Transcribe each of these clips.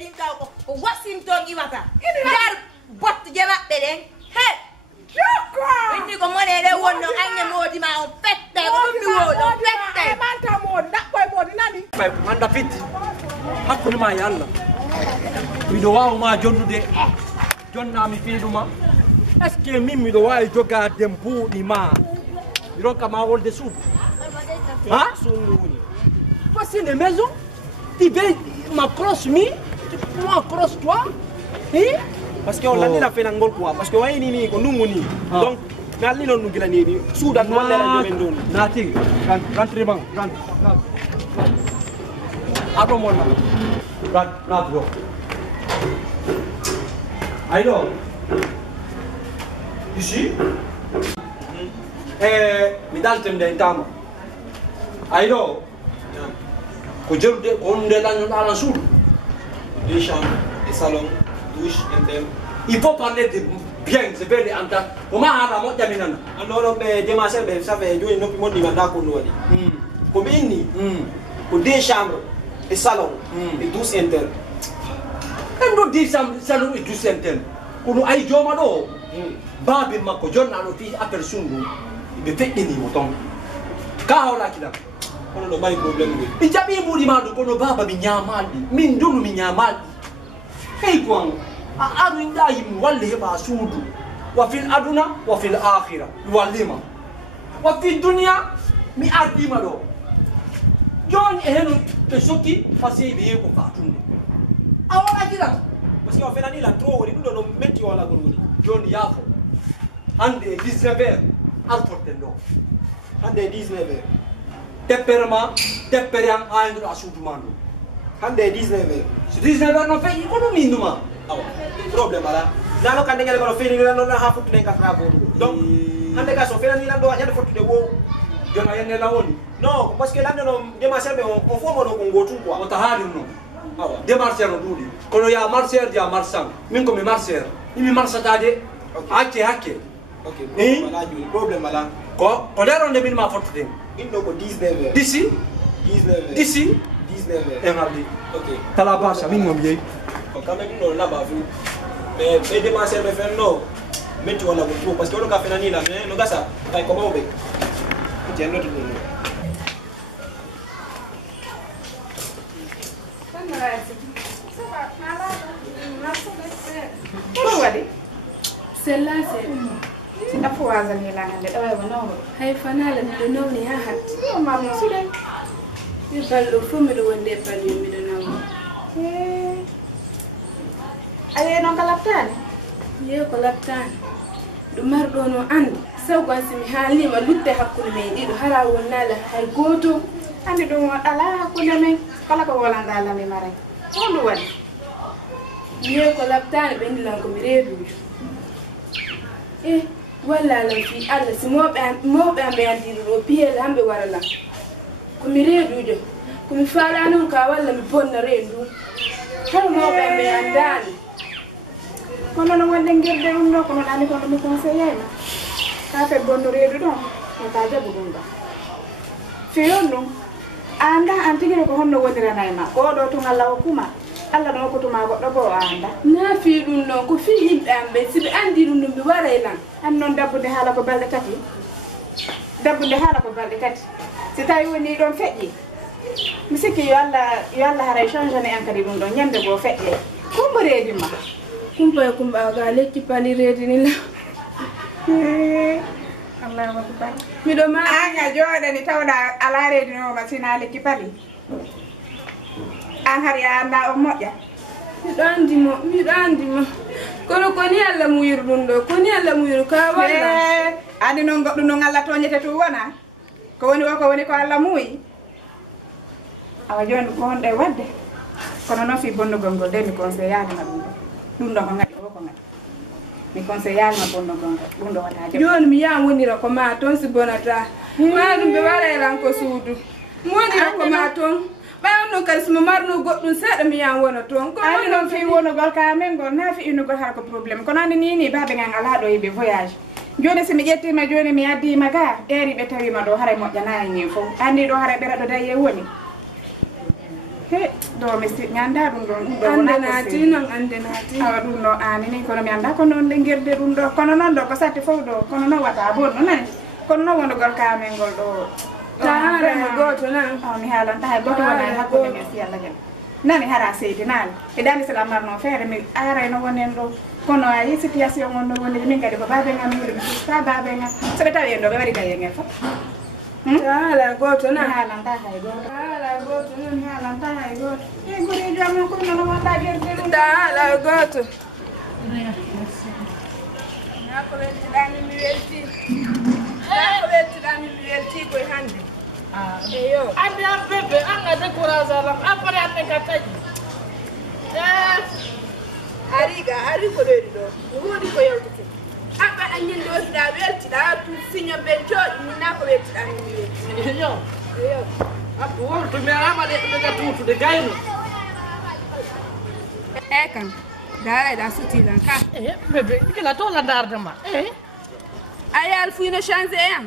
ɗin taw ko Washington iwata dar bot jemaɓɓe ɗen he inni ko monede wonno anne moodi ma on fette ko ɗum mi woɗo on fette manta moodi ɗaɓɓoye moodi nani ɓay ko ganda fitti hakkude ma e Allah miɗo wawma jonnude jonnami fiiɗuma est ce que min miɗo wawi jogade mbuuɗi ma mi rokkama wolde suudu ha voici une maison tu veux m'accroche mi moi accroche toi parce que on landi la fena ngol quoi parce que wayni ni ko ndungu ni donc mi alli non nu gilani ni suudan wala la jomen don nati rentre bang rentre ado mona rentre do ayo ici mi daltem de tama ayo ko jerude ko onde la suudu deux chambres et salon douche interne. Il faut parler de bien, je vais les entendre. Comment on va faire? Alors, démarrer, ça fait jouer nos piments d'accord nous. Comme ini, pour deux chambres et salon et douche interne. Et nous disons salon et douche interne. Quand nous aïe jomado, babi mako John a l'office aperçu nous. Il me fait ini moton. Car on a qui là? On a pas de problème. Il y a bien beaucoup de mal pour nos baba minyamali, mindulu minyamali. Hey quoi? أرين دايم والله باسود وفي الأدنى وفي الآخرة والله وفي الدنيا مئات ديمارو جون إهنو تسوكي فسيبيه كفاتون أولا كده parce que on fait la trop nous donne mettre wala gurguri جون يافو عندي 19 ألفورتنو عندي 19 تبرما تبريان عندو أسودمانو عندي 19 19 no fe economie nduma awa problème ala nano kande ngel ko fini la non ha futu den ka travaux donc hande ka so fena ni lando nyande futu de wo jona yenne la woni non parce que lando no démarcher be on fo mo do ko ngotu quoi o tahari no awa démarcher no dudi kono ya marcher ya marchand min ko mi marcher mi marsatade hakke ok problème ala ko leronde min ma fortu den indo ko 19 d'ici 19 d'ici 19 e mardi ok tala basha min mom yeyi quand même non là bas vu mais démarcher be faire non metti wala ko parce que on ka fena ni la mais no gasa kay ko bawo be ti en note dum Sella se afu wazan ni langande dawa wono hay fanala mi do nawni ha hat yo mamma sude mi ballo fu mi do wonde ballo mi do nawo aye non kalaptani ye ko laptani do mardo no andi saw mi halima lutte hakkude men dido hara wonnala hay goto andi dum ala hakkunde men kala ko wolanda la mi mare ko wadi ye ko laptani be ndilan ko mi reedu walla la fi alla si moɓe amɓe andiriɗo piyele hamɓe warala komi reedujo komi faala noon ka walla mi bonna reendu hano moɓe amɓe andani kono no wonde guirde ɗum ɗo kono ɗani kono mi conseillema ka fe bonno reedu ɗon ota jaɓu ɗum ɗo fiyon ɗum anda an tigui ko honno woniranayma ko ɗo tun Allah hokkuma Allah no hokkutuma goɗɗo bo o anda na fi ɗum noon ko fi yimɓe amɓe siɓe andi ɗum ɗum ɓe waray lan an noon dabbude haala ko balɗe tati dabbude haala ko balɗe tati si tawi woni ɗon feƴƴi mi sikki yo Allah haray changene en kadi ɗum ɗon ñande goo feƴƴe kumba reedi ma kumpa e kumba ga lekki pali reedi ni la Allahu akbar miɗo ma anga jooɗani tawɗa ala reedi no masina lekki pali an har ya anda o moƴƴa miɗo andimo kono koni Allah muyru ɗum ɗo koni Allah muyru ka walla andi noon goɗɗum noon Allah toñete tu wona ko woni o ko woni ko Allah muuyi awa joni ko honɗe wadde kono noon fi bonnugol ngol de mi conseil yaalima ɗum ɗo ko ngadi o ko ngadi mi conseil yaalima bonnugol ngol ɗum ɗo wata jaɓ joni mi yaha wonira ko ma toon si bonata ma ɗum ɓe waɗayran ko suudu mi wonira ko ma toon ɓawno kadi somo marno goɗɗum seeɗa mi yaha wona toon ko andi noon fi wonugol ka men gol na fi inugol hara ko probléme kono andi nini baɓe ngan ala ɗo yiɓe voyage joni somi ƴettima joni mi yaddima ga ɓeeri ɓe tawima ɗo haray moƴƴanayi min fof andi ɗo haray ɓeraɗo daye woni he do mi si nyanda dum don do andenati non andenati awa dum no ani ni kono mi anda ko non de ngerde dum do kono non do ko satti fof do kono no wata bonno nani kono no wono gol kamen gol do taara mo goto na mi halan ta goto wona hakko mi si Allah gen nani hara seydi nani e dani sala marno fere mi ara no wonen do kono ay situation on no woni min kadi ko babe ngam mi sa babe ngam so be tawi ndo be wari kay ngel fo taala goto na halan ta hay goto taala goto na halan ta hay goto e gori jam ko no wata gerde dum taala goto na ko weltidani mi welti ko weltidani mi welti koy hande eyo andi am bebe anga découragé lam après ande kataji ariga ari ko reedi do wodi ko yewtete abba anyen do da weltida tu signo bel jodi min na ko weltidani mi welti yo eyo abdu wonto mi rama de daga tutu de gayno kan dara da suti dan ka bebe kila to la dardama ayal fuina changer yan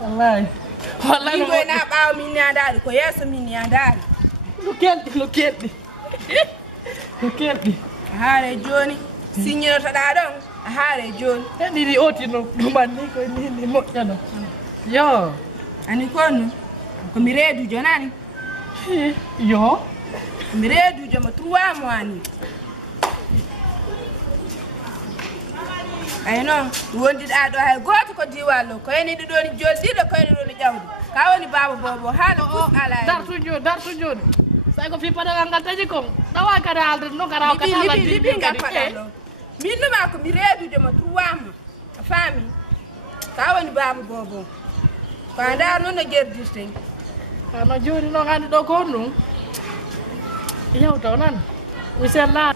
wallahi wallahi ko na baaw min na dal ko yeso min ya dal lu keddi haare joni signota da don haare joni di otino dumani ko ni moƴƴano yo ani kono ko mi reedu jonani yo mi reedu joma 3 mois ni ay non wondi da do hay goto ko diwalo ko eni do ni joldi do ko eni do ni jawdi ka woni baba bobo hala ko ala dartu joni sai ko fi pada ngal taji ko dawa kada alde no gara ka tala di nga padalo min numa ko mi reedu joma 3 mois fami ka woni baba bobo ko anda non no jerdirte no joni no gandi do ko non yow taw nan mi sella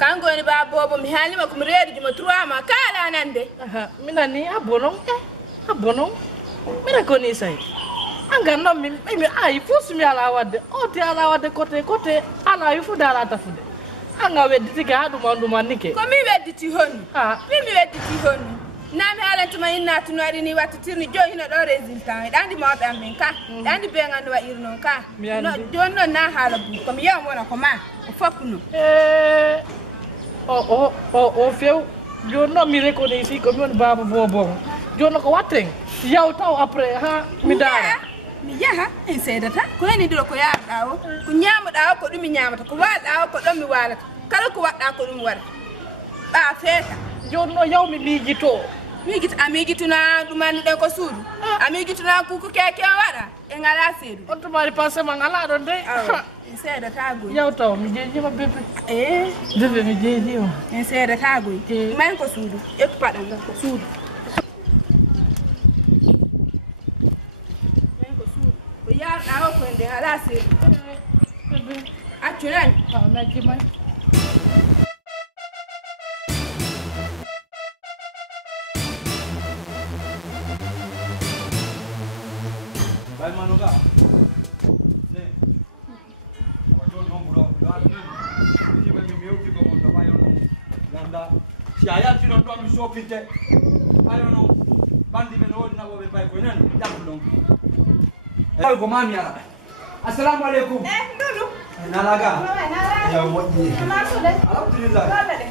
kango ni ba bobo mi halima ko mi reedi juma 3 ma kala nande minani abonon mira ko ni say anga no mi ay fusu mi ala wadde oti ala wadde côté ala yu fu dala tafude anga wedditi ga duma nike ko mi wedditi honu mi wedditi honu nami ala tuma inna tunari ni watatirni jo hino do résultat dandi mo be amen ka dandi be ngando wa irno ka no jonno na hala bu ko mi yaw mona ko ma o fokkuno o few jonno mi reconnaît ko mi baba bobo jonno ko watten yaw taw après ha mi dara mi yaha en sedata ko ni do ko yaar dawo ko nyaamu dawo ko dum nyaamata ko wa dawo ko dum mi walata kala ko wadda ko dum warata ba feta jonno yaw mi mijito amigituna dumani de ko suudu amigituna kuku keke wada e ngala seedu on to mari passe ma ngala don de en seeda tago yaw taw mi jeji ma bebe bebe mi jeji o en seeda tago man ko suudu e ko padan ko suudu man ko suudu ko yaar dawo ko de ngala seedu bebe aturan na ki mai Bay manoga. Ne. Wajo no budo. Ni ba mi meuti ko monda bayo no. Ganda. Si aya ti non to mi sopite. Bayo no. Bandi be no na bo be bay ko nani. Yakulon. Ay ko mami ara. Assalamu alaikum. Dulu Nalaga. Ya moji. masude Alhamdulillah. babade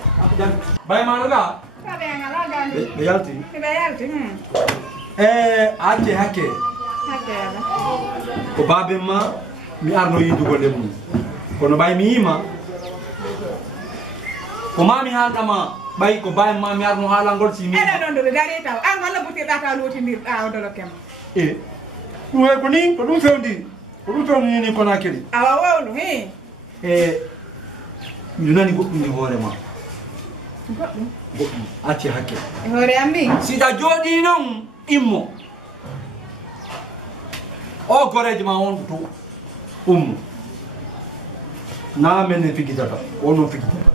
Bay manoga. kabe ngalaga Be yalti. be yalti Ake hake. hakela Ko babe ma mi arno yidugo lemu. Kono bay mi yima. Ko mami haldama bay ko bay ma mi arno halangol si mi. ela don do dari taw an wala buti data loti ndir aw do kem Duwe ko ni ko dum fewndi. Ko dum fewndi ni ko nakeli. awa wawlu he Mi nani ko ni hore ma. goddum Goɗɗum acci hakke. e hore ammi Sida jooɗi non immo. O goreje ma on to ummo. Na men figitata. O non figitata.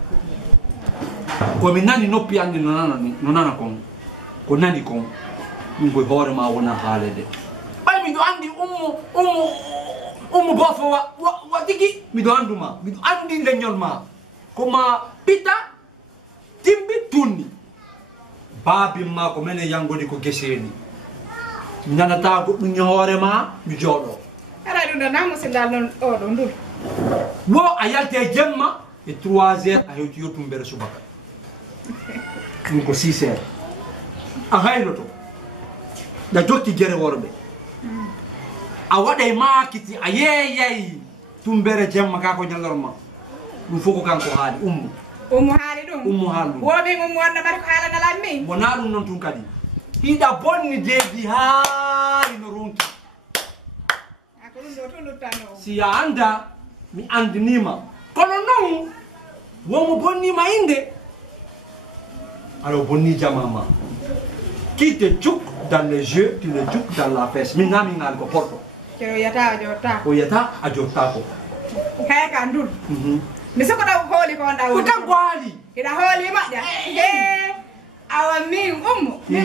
Ko mi nani noppi andi no nana kon. Ko nani kon. Ɗum koye hoore ma wona haalede. Ɓay miɗo andi ummo bofo wa tigi miɗo anduma. Miɗo andi leñol ma. Ko ma ɓitta timbi tunni. Baabim ma ko menen yangoni ko geseni. Mi nanata goɗɗum hoore ma mi jooɗo. ala ɗum ɗo na musidal non oɗo ndul wo a yalte jemma e 3 heures a hewti yottumbere subaka ɗum ko 6 heures a haynoto ɗa jokki gere worɓe a waɗay makiti a yeeyay tumbere jemma ka ko ñalorma ɗum fof ko kanko haali ummu haali ɗum ummu haali ɗum woɓin ummu wonno mbaɗa ko haalanalan min wona ɗum noon tun kadi hiɗa bonni deedi haali no ronki ko ɗum ɗo to luttano si a anda mi andinima kono noon womo bonnima inde alors bonni jamama qui te tchouk dans les yeux tu le tchouk dans la fesse min nami ngal ko porto kero yata a jotta o yata a jotta ko kaya ka ndul mi sokoɗa hooli ko wonɗa ko kanko haali hiɗa hooli maƴƴa awa min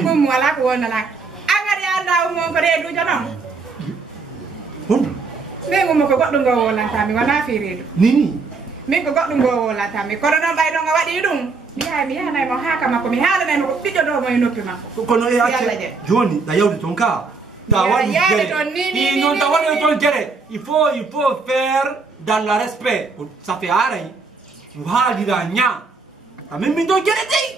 ummu wala ko wonnalaka an kadi anda ummu on ko reedujo noon hondu min ummu ko goɗɗum ngo wolantami wona fi reedu nini min ko goɗɗum ngo wolantami kono noon ɓay ɗon o waɗi ɗum mi yahanaymo haaka makko mi haalanaymo ko ɓiƴƴoɗomo e noppi makko kono e acce joni ɗa yawde toon ka ta waɗi gere non ta waɗi toon gere il faut faire dans le respect ça fait aray haalira ña tamin min toon gere dey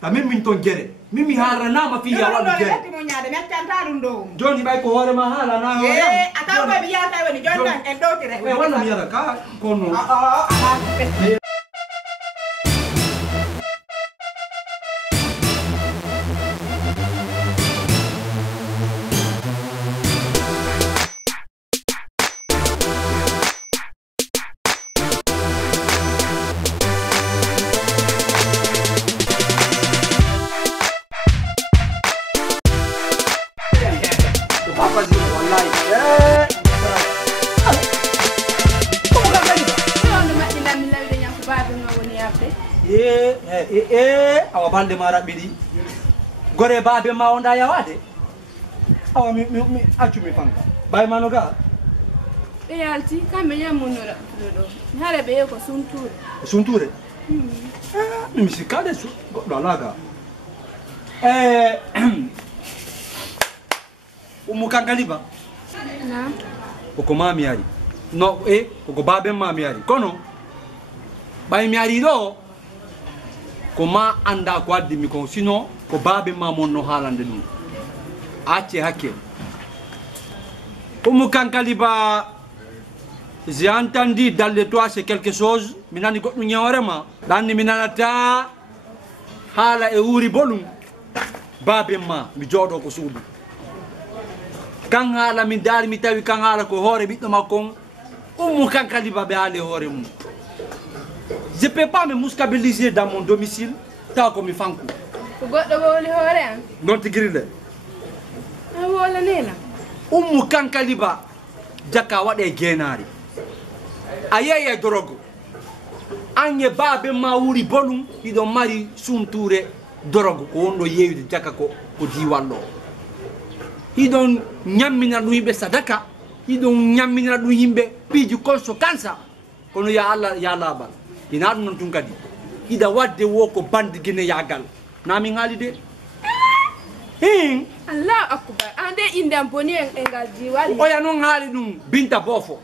tamin min toon gere min mi haaranama fi ya waɗu gere mo ñaade mi accanta ɗum ɗo joni ɓay ko hoorema haalana a taw koye mi yiyata woni joni tan en ɗowtire walla mi yara ka kono awa balde ma raɓɓiɗi gore baabe ma wonɗa yawade awa mi accu mi fanka bay ma no ga ɓe yalti kamɓe ñammuno raɓɓuɗo ɗo mi haara ɓe yehi ko sunture sunture mi sikkade goɗɗo ala ga ummu kankali ba nam koko ma mi ari no koko baabe ma mi ari kono ɓay mi ari ɗo ko ma anda ko addimi kon sinon ko baabe ma monno haalande ɗum acce hakke Oumou Kankaliba, j'ai entendu dans le toit c'est quelque chose mi nani goɗɗum ñaworema ɗanni mi nanata haala e wuuri bolum baabe ma mi jooɗo ko suudu kan haala mi daari mi tawi kan haala ko hoore ɓiɗɗo makkon Oumou Kankaliba ɓe haali hoore mum. Je ne peux pas me muscabiliser dans mon domicile tant que mi fanku. Non tigrile. Oumou Kankaliba jaka waɗe geenaari. A yeeye dorogo. Anye baabe ma wuri bolum iɗon mari sumture dorogo ko wonɗo yeeyude jaka ko diwallo. Iɗon ñammina ɗum yimɓe sadaka. Iɗon ñamminira ɗum yimɓe piiji konso kansa. Kono ya Allah ya laabal. Ina ɗum non tun kadi ida wadde wo ko bande guine yagal namin haali de Allah akbar ande indam boni engal diwali oya non haali ɗum Binta Bofo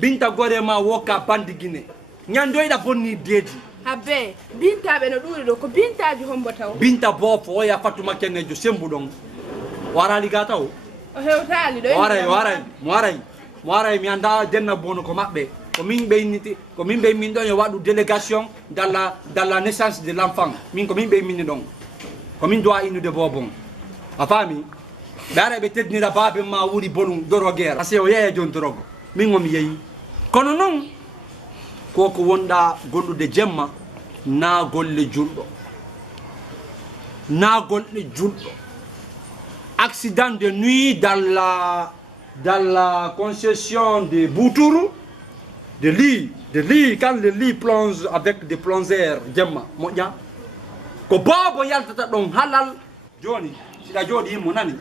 Binta Gore ma woka bande guine ñandoyɗa bonni deedi habe bintaɓe no ɗuuri ɗo ko bintaji hombo taw Binta Bofo oya fatuma kennejo sembu ɗon warali ga taw o hewtali ɗo mo waray mi anda denna bono ko maɓɓe ko min ɓe min ɗon e waɗu délégation dans la naissance de l'enfant min ko min ɓe minni ɗon ko min dowa innude bobon a faami ɓe ara ɓe teddinira baabe ma wuri bolum doroguere parce que o yeeya joni dorogo min omi yeeyi kono noon koko wonɗa gollude jemma na golle julɗo accident de nuit dans la concession de Boutourou de lit, quand le lit plonge avec des plongeurs, jemma, moja, ko babo yaltata don halal, joni, sida jodi mo nani.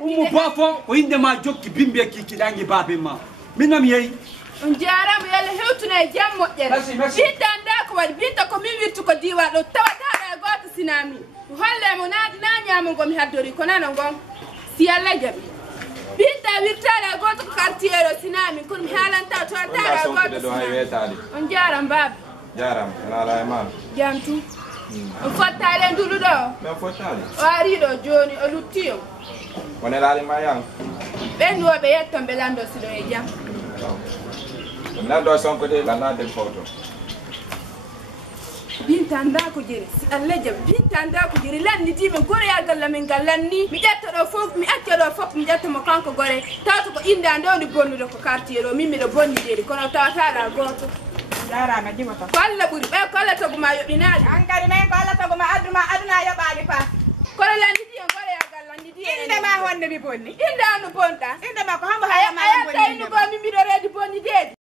Umu bafo, o inde ma jokki bimbe kiki dangi babe ma. Minam yeyi. On jaaramu yalla hewtuna e jam moƴƴere. Binta anda ko waɗi binta ko min wirtu ko diwa ɗo tawataɗa goto sinami. Holle mo na ñamugo mi haddori ko nano gon. Si Allah jaɓi. wirtala goto ko quartier o sinami kono mi haalanta to tara goto do hay wetali on jaram baba jaram ala man jam tu on fottale ndulu do me fotali o ari do joni o luttio wona laali ma yang ben do be yetto be lando sido e jam na do son ko de la de photo bintanda ko jeri si Allah jam bintanda ko jeri lanni dime gore ya galla min gallanni mi jetto do fof mi acce do fof mi jetto mo kanko gore tawto ko inda ndoni bonnude ko quartier do mimmi do bonni jeri kono tawata goto jarama jibata ko Allah buri be ko Allah to ma yobinaali an kadi men ko Allah to ma aduna yobaade pa kono lanni dime gore ya gallani dime inde ma honde mi bonni inda no bonta inde ma ko hambo haya ma bonni inde ko mimmi do redi bonni dedi